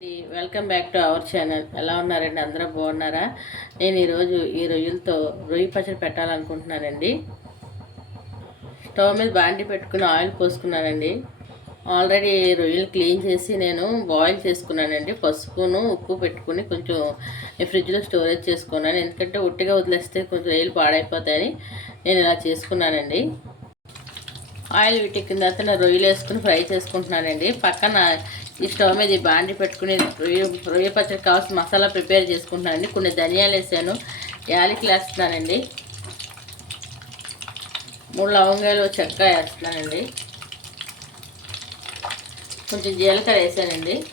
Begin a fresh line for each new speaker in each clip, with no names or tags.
Welcome back to our channel. ఎలా ఉన్నారండి? అందరూ బాగున్నారా? నేను ఈరోజు ఈ రొయ్యలతో రొయ్యి పచ్చడి పెట్టాలనుకుంటున్నానండి. స్టవ్ మీద బాండి పెట్టుకుని ఆయిల్ పోసుకున్నానండి. ఆల్రెడీ రొయ్యలు క్లీన్ చేసి నేను బాయిల్ చేసుకున్నానండి. పసుపును ఉప్పు పెట్టుకుని కొంచెం ఫ్రిడ్జ్లో స్టోరేజ్ చేసుకున్నాను. ఎందుకంటే ఉట్టిగా వదిలేస్తే కొంచెం రొయ్యలు పాడైపోతాయని నేను ఇలా చేసుకున్నానండి. ఆయిల్ వీటికిన తర్వాత నేను రొయ్యలు వేసుకుని ఫ్రై చేసుకుంటున్నానండి. పక్కన ఈ స్టవ్ మీద ఈ బాండి పెట్టుకుని రొయ్య రొయ్య పచ్చడి కావాల్సిన మసాలా ప్రిపేర్ చేసుకుంటున్నానండి. కొన్ని ధనియాలు వేసాను. యాలకులు వేస్తున్నానండి. మూడు లవంగాలు చెక్క వేస్తున్నానండి. కొంచెం జీలకర్ర వేసానండి.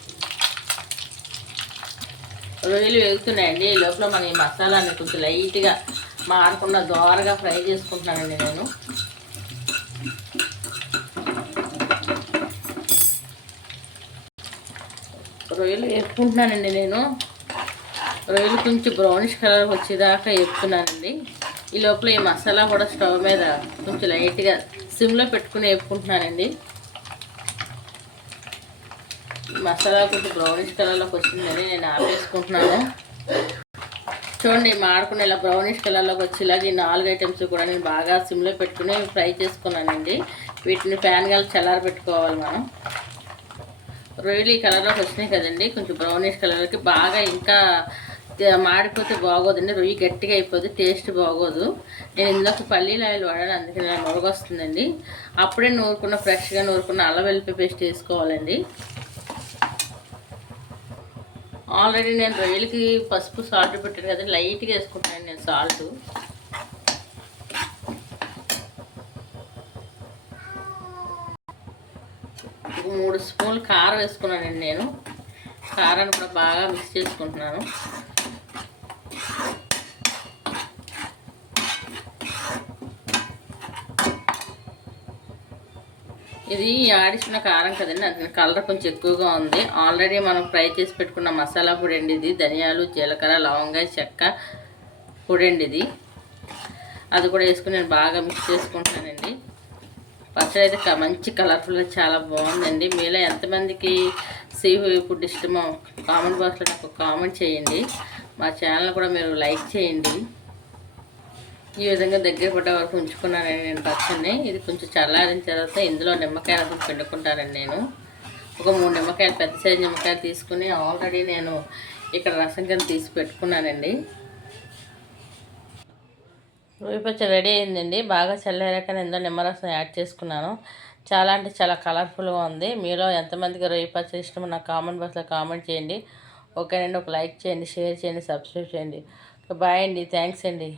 రొయ్యలు వేగుతున్నాయండి. ఈ లోపల మన ఈ మసాలాని కొంచెం లైట్గా మారకుండా దోరగా ఫ్రై చేసుకుంటున్నానండి నేను. రొయ్యలు వేపుకుంటున్నానండి నేను. రొయ్యలు కొంచెం బ్రౌనిష్ కలర్ వచ్చేదాకా వేపుతున్నానండి. ఈ లోపల ఈ మసాలా కూడా స్టవ్ మీద కొంచెం లైట్గా సిమ్లో పెట్టుకుని వేపుకుంటున్నానండి. మసాలా కొంచెం బ్రౌనిష్ కలర్లోకి వచ్చిందని నేను ఆపేసుకుంటున్నాను. చూడండి మాడుకుని ఇలా బ్రౌనిష్ కలర్లోకి వచ్చేలాగా ఈ నాలుగు ఐటమ్స్ కూడా నేను బాగా సిమ్లో పెట్టుకుని ఫ్రై చేసుకున్నానండి. వీటిని ఫ్యాన్ గాలి చల్లారి పెట్టుకోవాలి మనం. రొయ్యలు ఈ కలర్లోకి వచ్చినాయి కదండి. కొంచెం బ్రౌనిష్ కలర్కి బాగా ఇంకా మాడిపోతే బాగోదండి. రొయ్యి గట్టిగా అయిపోదు టేస్ట్ బాగోదు. నేను ఇందులోకి పల్లీలు ఆయిల్ వాడాను అందుకని నాకు నొరగొస్తుందండి అప్పుడే నూరుకున్న ఫ్రెష్గా నూరుకున్న అల్లం వెల్లిపి పేస్ట్ వేసుకోవాలండి. ఆల్రెడీ నేను రొయ్యలకి పసుపు సాల్ట్ పెట్టాను కదండి. లైట్గా వేసుకుంటాను నేను సాల్ట్ మూడు స్పూన్లు కారం వేసుకున్నానండి నేను. కారాన్ని కూడా బాగా మిక్స్ చేసుకుంటున్నాను. ఇది ఆడిస్తున్న కారం కదండి అది కలర్ కొంచెం ఎక్కువగా ఉంది. ఆల్రెడీ మనం ఫ్రై చేసి పెట్టుకున్న మసాలా పొడి అండి ఇది. ధనియాలు జీలకర్ర లవంగా చెక్క పొడి అండి ఇది. అది కూడా వేసుకుని నేను బాగా మిక్స్ చేసుకుంటానండి పచ్చడి అయితే మంచి కలర్ఫుల్గా చాలా బాగుందండి. మీలో ఎంతమందికి సీ ఫుడ్ ఇష్టమో కామెంట్ బాక్స్లో నాకు కామెంట్ చేయండి. మా ఛానల్ కూడా మీరు లైక్ చేయండి. ఈ విధంగా దగ్గర పడ్డ వరకు ఉంచుకున్నానండి నేను పచ్చడిని. ఇది కొంచెం చల్లారిన తర్వాత ఇందులో నిమ్మకాయ రసం పిండుకుంటానండి నేను. ఒక మూడు నిమ్మకాయలు పెద్ద సైజు నిమ్మకాయలు తీసుకుని ఆల్రెడీ నేను ఇక్కడ రసం కింద తీసి పెట్టుకున్నానండి. రొయ్య పచ్చడి రెడీ అయిందండి. బాగా చల్లారాక నేను నిమ్మరసం యాడ్ చేసుకున్నాను. చాలా అంటే చాలా కలర్ఫుల్గా ఉంది. మీలో ఎంతమందికి రొయ్య పచ్చడి ఇష్టమో నాకు కామెంట్ బాక్స్లో కామెంట్ చేయండి. ఓకేనండి ఒక లైక్ చేయండి షేర్ చేయండి సబ్స్క్రైబ్ చేయండి. బాయ్ అండి. థ్యాంక్స్ అండి.